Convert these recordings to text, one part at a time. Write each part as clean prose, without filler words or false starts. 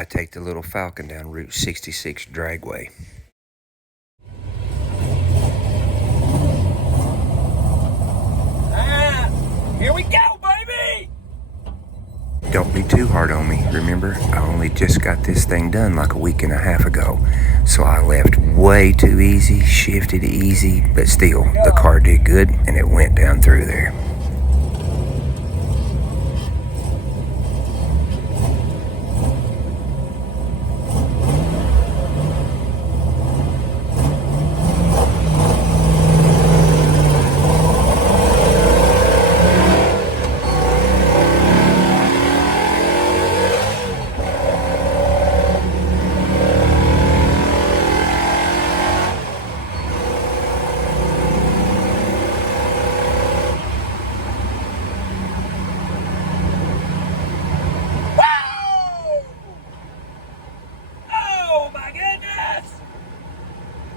I take the little Falcon down Route 66 dragway. Here we go, baby! Don't be too hard on me. Remember, I only just got this thing done like a week and a half ago. So I left way too easy, shifted easy, but still, the car did good and it went down through there.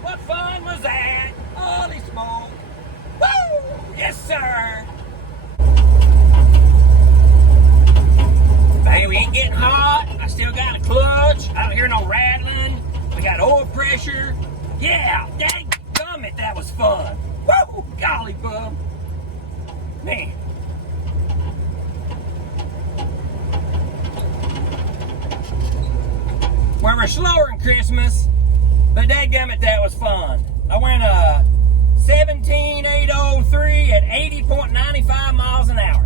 What fun was that? Holy smoke! Woo! Yes, sir! Hey, we ain't getting hot. I still got a clutch. I don't hear no rattling. We got oil pressure. Yeah, dang gummit, that was fun. Woo! Golly, bub. Man. Well, we're slower than Christmas. But dadgummit, that was fun. I went 17,803 at 80.95 miles an hour.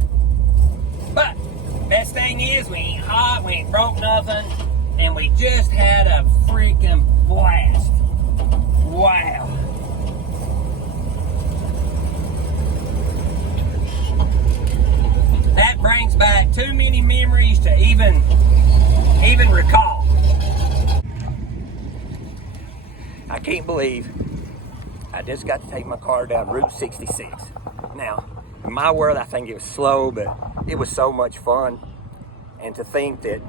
But best thing is we ain't hot, we ain't broke nothing, and we just had a freaking blast. Wow. That brings back too many memories to even recall. I can't believe I just got to take my car down Route 66. Now, in my world, I think it was slow, but it was so much fun. And to think that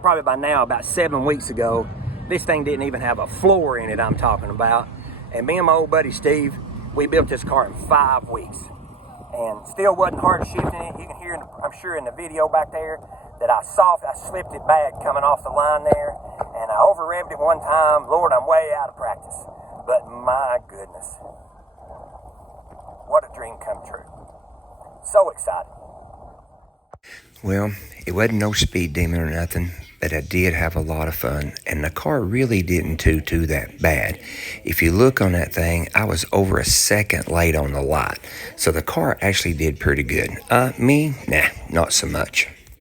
probably by now, about 7 weeks ago, this thing didn't even have a floor in it I'm talking about. And me and my old buddy Steve, we built this car in 5 weeks. And still wasn't hard shifting it. You can hear, I'm sure in the video back there, that I slipped it bad coming off the line there. And I over-revved it one time. Lord, I'm way out of practice. But my goodness, what a dream come true. So excited. Well, it wasn't no speed demon or nothing, but I did have a lot of fun, and the car really didn't too that bad. If you look on that thing, I was over a second late on the lot, so the car actually did pretty good. Me, nah, not so much.